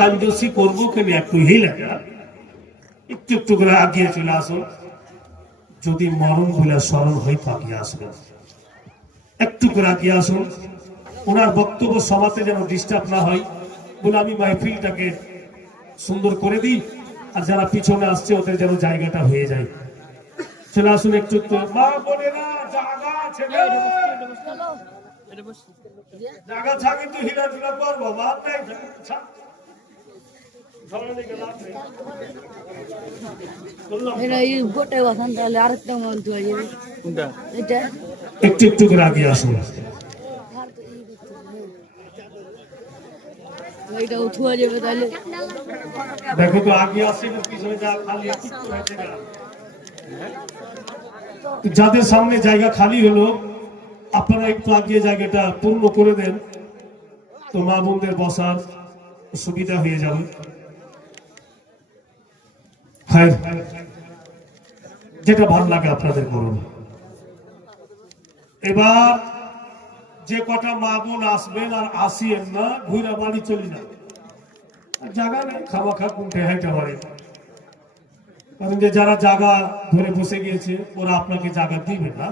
কাঞ্জসি করব কেন একটু হিলে। একটু একটু করে আগিয়ে চলে আসুন যদি মরণ বলে স্মরণ হয়ে পাকিয়ে আসবেন একটু করে আগিয়ে আসুন ওনার বক্তব্য সমাজে যেন ডিস্টার্ব না হয়, বলে আমি মাহফিলটাকে সুন্দর করে দিই, আর যারা পিছনে আসছে, ওদের যেন জায়গাটা হয়ে যায়। চলে আসুন একটু একটু। মা বোনেরা জায়গা রে। জায়গা থাকে তো হিলাধুলা করব মা একটু একটু করে আসুন। দেখো তো আগে পিছনে যা খালি। যাদের সামনে জায়গা খালি হলো আপনারা একটু আগিয়ে জায়গাটা পূর্ণ করে দেন। তো মা বোনদের বসার সুবিধা হয়ে যাবে। হ্যাঁ যেটা ভালো লাগে আপনাদের করুন। এবার যে কটা মা বোন আসবেন আর আসিয়েন না ঘুরা বাড়ি চলি না। জায়গা নেই, খাওয়া খা কুমঠে হাইটা বাড়ি। কারণ যে যারা জায়গা ধরে বসে গিয়েছে, ওরা আপনাকে জায়গা দিবে না।